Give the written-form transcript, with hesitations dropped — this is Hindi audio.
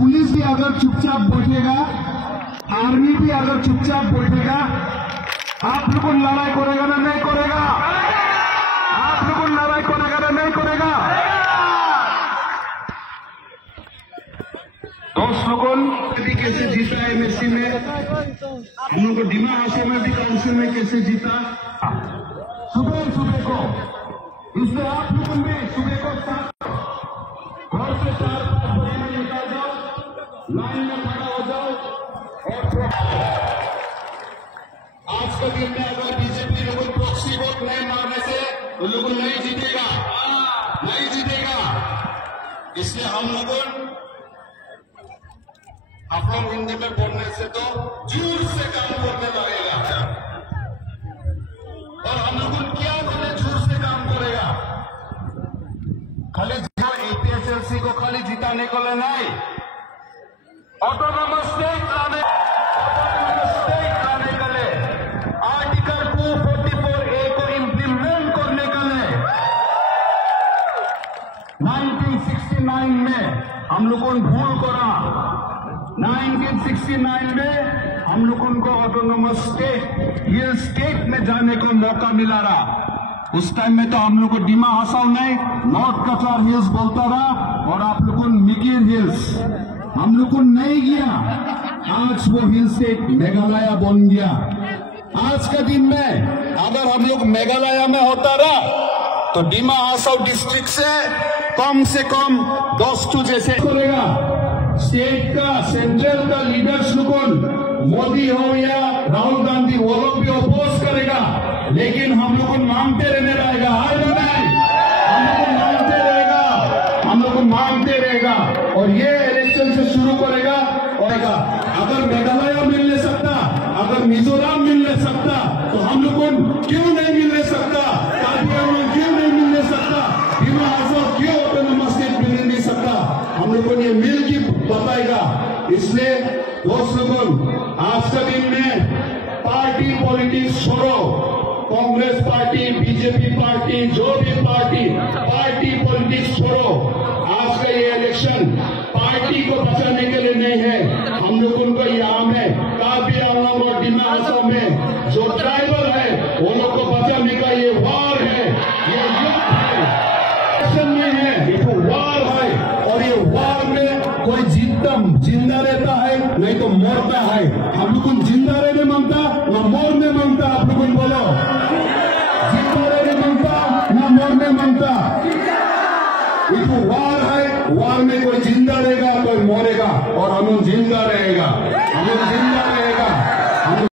पुलिस भी अगर चुपचाप बैठेगा, आर्मी भी अगर चुपचाप बैठेगा, आप लोगों लड़ाई करेगा ना नहीं करेगा? आप लोगों लड़ाई करेगा ना नहीं करेगा? दोस्त लोगों कैसे जीता एमएससी में, हम लोग को डिमा हाउस में भी काउंसिल में कैसे जीता, सुबह सुबह को, इसलिए आप लोगों भी सुबह को घर से 4-5 बजे में निकल जाओ, लाइन में खड़ा हो जाओ और आज के दिन में अगर बीजेपी लोगों प्रॉक्सी वोट नहीं मारने से वो लोग नहीं जीतेगा, नहीं जीतेगा। इसलिए हम लोगों आप लोग हिंदी में बोलने से तो जोर से काम करने लगेगा, और हम लोग क्या बोले जोर से काम करेगा। खाली एपीएसएलसी को खाली जिताने को ले नहीं, ऑटोनोमस स्टेट लाने के लिए, आर्टिकल 244A को इम्प्लीमेंट करने के लिए 1969 में हम लोगों ने भूल करा। 1969 में हम लोगों को ऑटोनोमस स्टेट, ये स्टेट में जाने को मौका मिला रहा। उस टाइम में तो हम लोग को डिमा हासाओ नहीं, नॉर्थ कचार हिल्स बोलता रहा, और आप लोगों मिगिर हिल्स हम लोग को नहीं गया। आज वो हिल स्टेट मेघालय बन गया। आज का दिन में अगर हम लोग मेघालय में होता रहा तो डिमा हासाओ डिस्ट्रिक्ट से कम 10 जैसे करेगा। स्टेट का, सेंट्रल का लीडर्स लोगों, मोदी हो या राहुल गांधी, वो लोग भी अपोज करेगा, लेकिन हम लोग मांगते रहने रहेगा। हर नहीं, हम लोग मांगते रहेगा, हम लोग मांगते रहेगा, और ये इलेक्शन से शुरू करेगा। और अगर मेघालय मिल नहीं सकता, अगर मिजोरम मिल नहीं सकता, तो हम लोग क्यों नहीं मिल नहीं सकता? कार्बी क्यों नहीं मिल नहीं सकता? डिमा हासाओ क्यों ऑटोनोमस स्टेट मिल नहीं सकता? हम लोगों ने मिल के बताएगा। इसलिए दोस्त लोगों, आज का दिन में पार्टी पॉलिटिक्स छोड़ो, कांग्रेस पार्टी, बीजेपी पार्टी, जो भी पार्टी पॉलिटिक्स छोड़ो। आज का ये इलेक्शन पार्टी को बचाने के लिए नहीं है। हम लोगों को यहाँ में कार्बी आंगलॉन्ग और डिमा हासाओ में जो ट्राइबल है वो लोग को बचाने का ये वार है, ये युद्ध है, इलेक्शन में है, ये वार है। और ये वार में कोई जिंदा रहता है नहीं तो मरता है। हम लोग जिंदा रहने मांगता ना मरने मांगता। आप लोग बोलो, जिंदा रहने मांगता ना मरने मांगता। ये तो वार है, वार में कोई जिंदा रहेगा कोई मरेगा, और हम लोग जिंदा रहेगा, हम लोग जिंदा रहेगा।